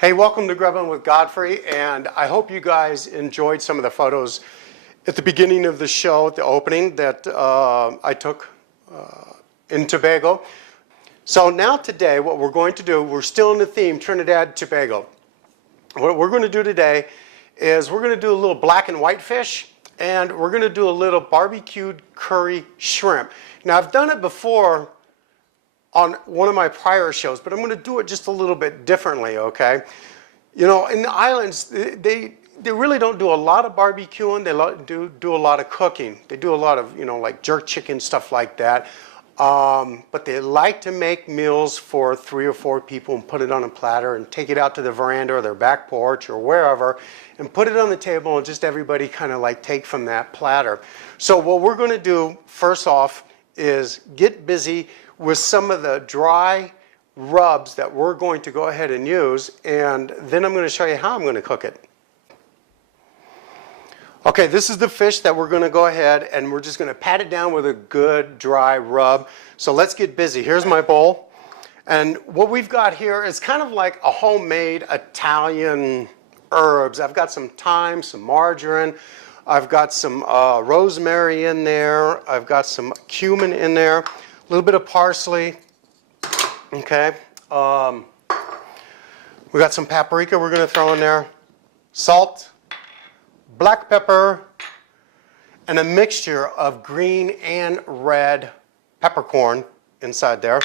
Hey, welcome to Grubbin with Godfrey, and I hope you guys enjoyed some of the photos at the beginning of the show, at the opening, that I took in Tobago. So now today, what we're going to do, we're still in the theme, Trinidad, Tobago. What we're going to do today is we're going to do a little black and white fish, and we're going to do a little barbecued curry shrimp. Now, I've done it before on one of my prior shows, but I'm going to do it just a little bit differently, okay? You know, in the islands, they really don't do a lot of barbecuing. They do a lot of cooking. They do a lot of, you know, like jerk chicken, stuff like that. But they like to make meals for 3 or 4 people and put it on a platter and take it out to the veranda or their back porch or wherever and put it on the table and just everybody kind of like take from that platter. So what we're going to do first off is get busy with some of the dry rubs that we're going to go ahead and use, and then I'm going to show you how I'm going to cook it. Okay, this is the fish that we're going to go ahead and we're just going to pat it down with a good dry rub. So let's get busy. Here's my bowl, and what we've got here is kind of like a homemade Italian herbs. I've got some thyme, some margarine, I've got some rosemary in there, I've got some cumin in there, a little bit of parsley. Okay, we got some paprika we're going to throw in there, salt, black pepper, and a mixture of green and red peppercorn inside there,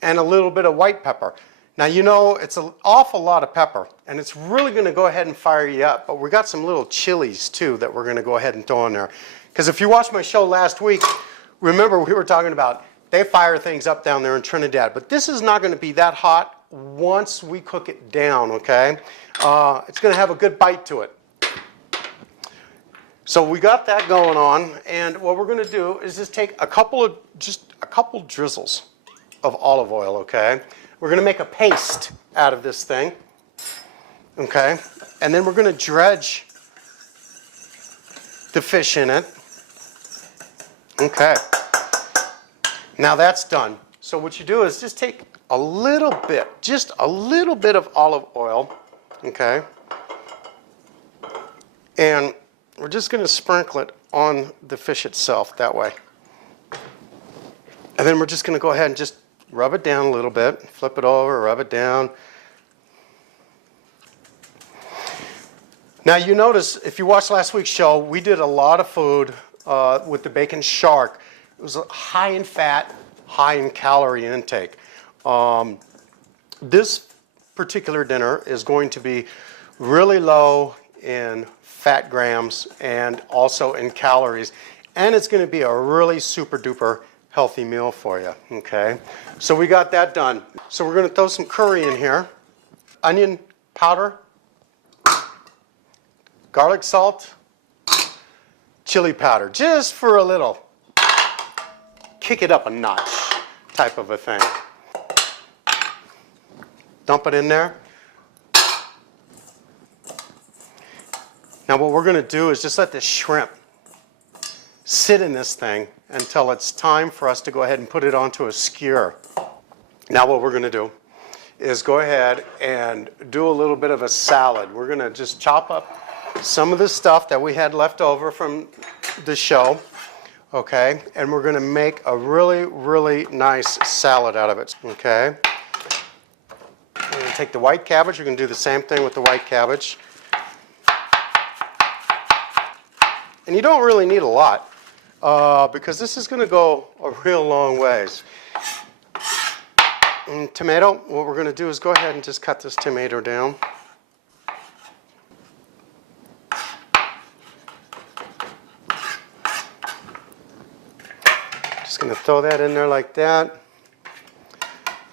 and a little bit of white pepper. Now, you know, it's an awful lot of pepper, and it's really going to go ahead and fire you up, but we got some little chilies too that we're going to go ahead and throw in there. Because if you watched my show last week, remember we were talking about they fire things up down there in Trinidad, but this is not going to be that hot once we cook it down, okay? It's going to have a good bite to it. So we got that going on, and what we're going to do is just take just a couple drizzles of olive oil, okay? We're going to make a paste out of this thing, okay? And then we're going to dredge the fish in it, okay? Now that's done. So what you do is just take a little bit, just a little bit of olive oil, okay? And we're just going to sprinkle it on the fish itself that way. And then we're just going to go ahead and just rub it down a little bit, flip it over, rub it down. Now you notice, if you watched last week's show, we did a lot of food with the bacon shark. It was high in fat, high in calorie intake. This particular dinner is going to be really low in fat grams and also in calories, and it's going to be a really super duper healthy meal for you, okay? So we got that done. So we're going to throw some curry in here, onion powder, garlic salt, chili powder, just for a little kick it up a notch type of a thing. Dump it in there. Now what we're going to do is just let this shrimp sit in this thing until it's time for us to go ahead and put it onto a skewer. Now what we're going to do is go ahead and do a little bit of a salad. We're going to just chop up some of the stuff that we had left over from the show. Okay, and we're going to make a really, really nice salad out of it, okay? We're going to take the white cabbage. We're going to do the same thing with the white cabbage. And you don't really need a lot because this is going to go a real long ways. And tomato, what we're going to do is go ahead and just cut this tomato down. Going to throw that in there like that.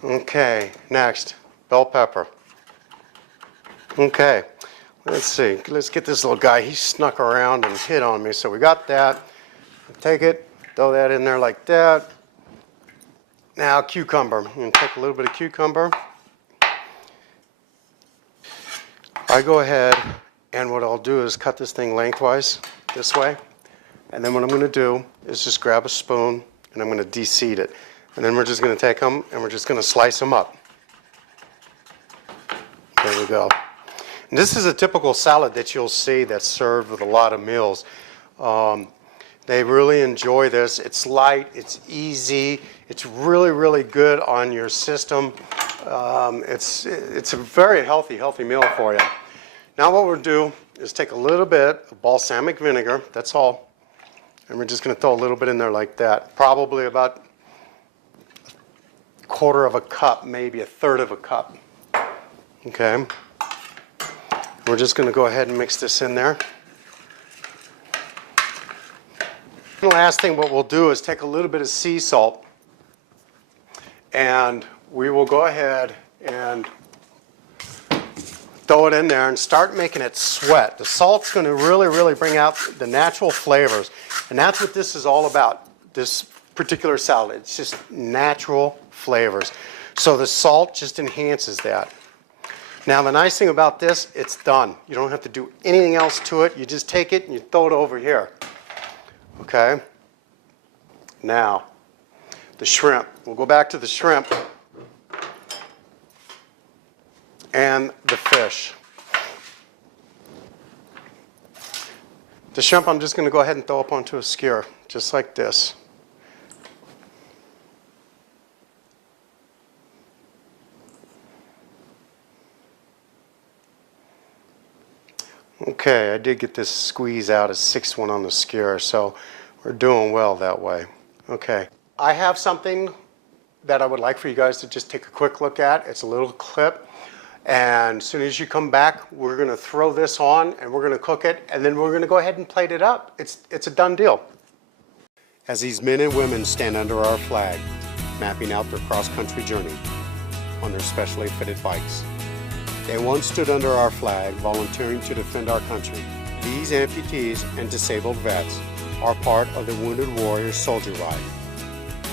Okay, next, bell pepper. Okay, let's see. Let's get this little guy. He snuck around and hit on me, so we got that. Take it, throw that in there like that. Now, cucumber. I'm going to take a little bit of cucumber. I go ahead, and what I'll do is cut this thing lengthwise this way. And then what I'm going to do is just grab a spoon, and I'm going to de-seed it. And then we're just going to take them, and we're just going to slice them up. There we we go. And this is a typical salad that you'll see that's served with a lot of meals. They really enjoy this. It's light, it's easy, it's really, really good on your system. It's a very healthy meal for you. Now what we'll do is take a little bit of balsamic vinegar, that's all. And we're just going to throw a little bit in there like that. Probably about a quarter of a cup, maybe a third of a cup. Okay. We're just going to go ahead and mix this in there. The last thing what we'll do is take a little bit of sea salt, and we will go ahead and throw it in there and start making it sweat. The salt's going to really, really bring out the natural flavors, and that's what this is all about, this particular salad. It's just natural flavors. So the salt just enhances that. Now the nice thing about this, it's done. You don't have to do anything else to it. You just take it and you throw it over here. Okay? Now, the shrimp. We'll go back to the shrimp and the fish. The shrimp I'm just going to go ahead and throw up onto a skewer, just like this. Okay, I did get this squeeze out, a 6-1 on the skewer, so we're doing well that way. Okay, I have something that I would like for you guys to just take a quick look at. It's a little clip, and as soon as you come back, we're going to throw this on and we're going to cook it, and then we're going to go ahead and plate it up. It's a done deal. As these men and women stand under our flag, mapping out their cross-country journey on their specially fitted bikes. They once stood under our flag, volunteering to defend our country. These amputees and disabled vets are part of the Wounded Warrior Soldier Ride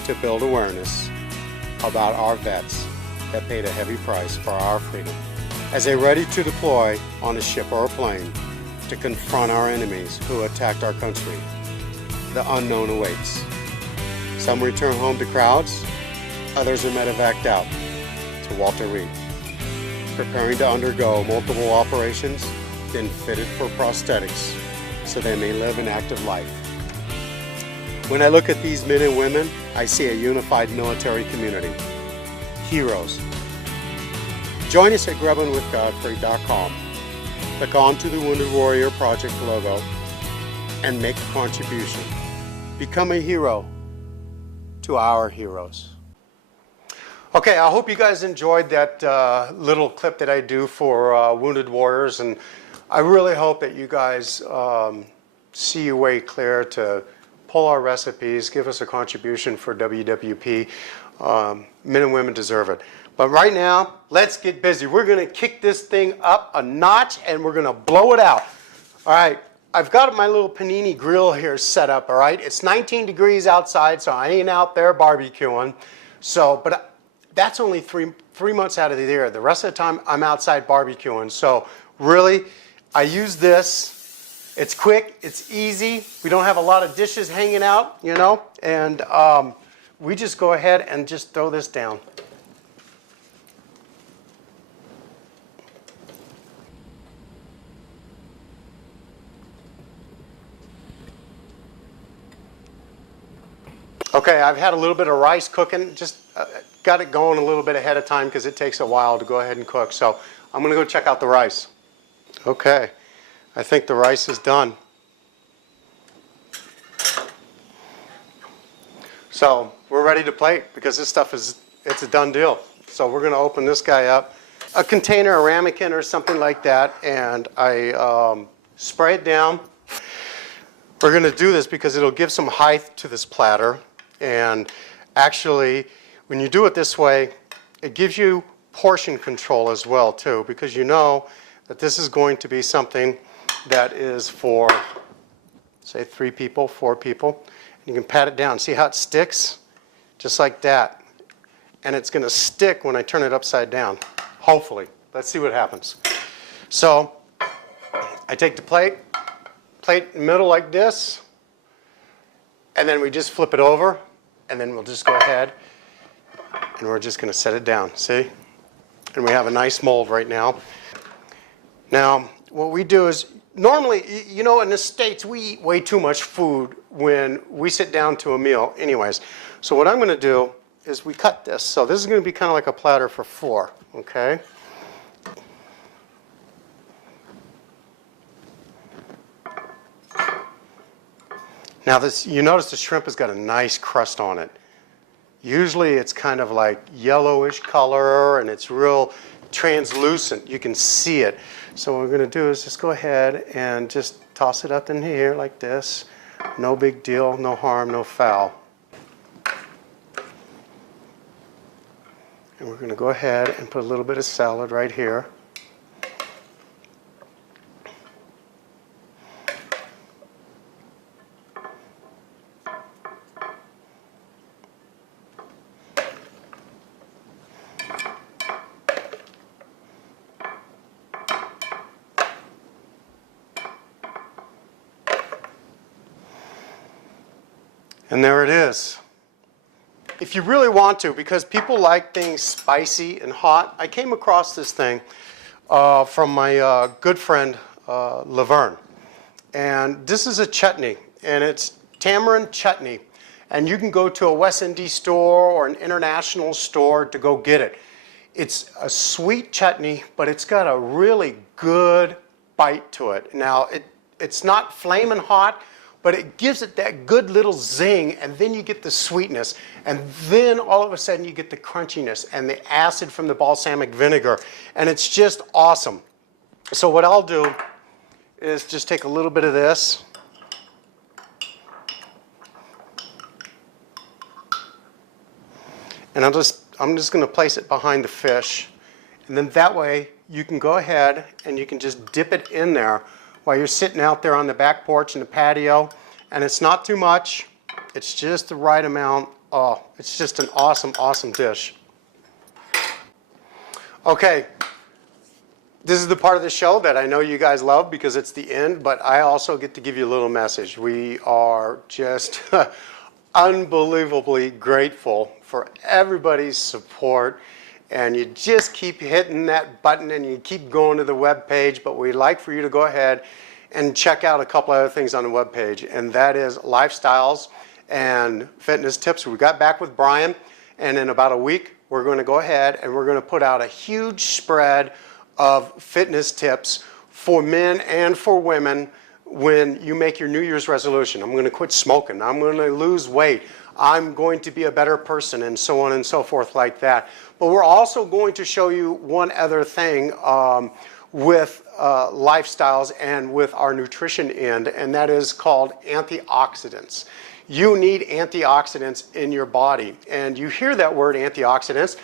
to build awareness about our vets that paid a heavy price for our freedom. As they're ready to deploy on a ship or a plane to confront our enemies who attacked our country, the unknown awaits. Some return home to crowds, others are medevaced out to Walter Reed, preparing to undergo multiple operations, then fitted for prosthetics so they may live an active life. When I look at these men and women, I see a unified military community. Heroes. Join us at grubbinwithgodfrey.com. Click on to the Wounded Warrior Project logo and make a contribution. Become a hero to our heroes. Okay, I hope you guys enjoyed that little clip that I do for Wounded Warriors, and I really hope that you guys see your way clear to pull our recipes, give us a contribution for WWP. Men and women deserve it. But right now, let's get busy. We're going to kick this thing up a notch, and we're going to blow it out. All right, I've got my little panini grill here set up, all right? It's 19 degrees outside, so I ain't out there barbecuing. So, but that's only three months out of the year. The rest of the time, I'm outside barbecuing. So really, I use this. It's quick, it's easy. We don't have a lot of dishes hanging out, you know, and we just go ahead and just throw this down. Okay, I've had a little bit of rice cooking, just got it going a little bit ahead of time because it takes a while to go ahead and cook. So I'm going to go check out the rice. Okay, I think the rice is done. So we're ready to plate because this stuff it's a done deal. So we're going to open this guy up. A container, a ramekin or something like that, and I spray it down. We're going to do this because it'll give some height to this platter. And actually, when you do it this way, it gives you portion control as well, too, because you know that this is going to be something that is for, say, 3 people, 4 people. And you can pat it down. See how it sticks? Just like that. And it's going to stick when I turn it upside down, hopefully. Let's see what happens. So I take the plate in the middle like this, and then we just flip it over, and then we'll just go ahead and we're just going to set it down, see? And we have a nice mold right now. Now, what we do is, normally, you know, in the States, we eat way too much food when we sit down to a meal anyways. So what I'm going to do is we cut this. So this is going to be kind of like a platter for 4, okay? Now this, you notice the shrimp has got a nice crust on it. Usually it's kind of like yellowish color and it's real translucent. You can see it. So what we're going to do is just go ahead and just toss it up in here like this. No big deal, no harm, no foul. And we're going to go ahead and put a little bit of salad right here. And there it is. If you really want to, because people like things spicy and hot, I came across this thing from my good friend Laverne. And this is a chutney, and it's tamarind chutney. And you can go to a West Indies store or an international store to go get it. It's a sweet chutney, but it's got a really good bite to it. Now, it's not flaming hot, but it gives it that good little zing, and then you get the sweetness, and then all of a sudden you get the crunchiness and the acid from the balsamic vinegar, and it's just awesome. So what I'll do is just take a little bit of this, and I'm just going to place it behind the fish, and then that way you can go ahead and you can just dip it in there while you're sitting out there on the back porch in the patio, and it's not too much, it's just the right amount. Oh, it's just an awesome, awesome dish. Okay, this is the part of the show that I know you guys love because it's the end, but I also get to give you a little message. We are just unbelievably grateful for everybody's support, and you just keep hitting that button and you keep going to the web page, but we'd like for you to go ahead and check out a couple other things on the web page, and that is lifestyles and fitness tips. We got back with Brian, and in about a week we're going to go ahead and we're going to put out a huge spread of fitness tips for men and for women when you make your New Year's resolution. I'm going to quit smoking, I'm going to lose weight, I'm going to be a better person, and so on and so forth like that. But we're also going to show you one other thing with lifestyles and with our nutrition end, and that is called antioxidants. You need antioxidants in your body, and you hear that word antioxidants,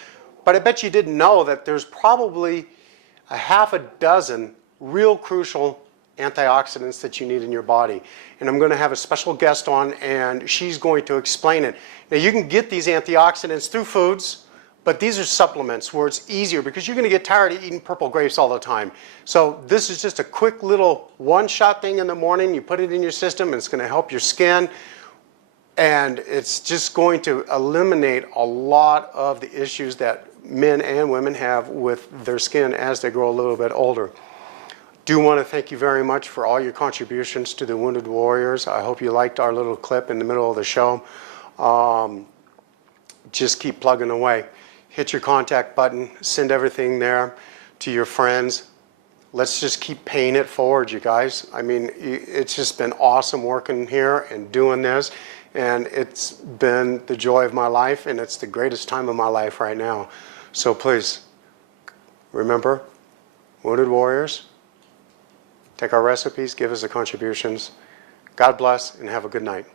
but I bet you didn't know that there's probably a half a dozen real crucial antioxidants that you need in your body. And I'm going to have a special guest on, and she's going to explain it. Now, you can get these antioxidants through foods, but these are supplements where it's easier because you're going to get tired of eating purple grapes all the time. So this is just a quick little one-shot thing in the morning. You put it in your system, and it's going to help your skin, and it's just going to eliminate a lot of the issues that men and women have with their skin as they grow a little bit older. Do want to thank you very much for all your contributions to the Wounded Warriors. I hope you liked our little clip in the middle of the show. Just keep plugging away. Hit your contact button, send everything there to your friends. Let's just keep paying it forward, you guys. I mean, it's just been awesome working here and doing this, and it's been the joy of my life, and it's the greatest time of my life right now. So please, remember, Wounded Warriors, take our recipes, give us the contributions. God bless, and have a good night.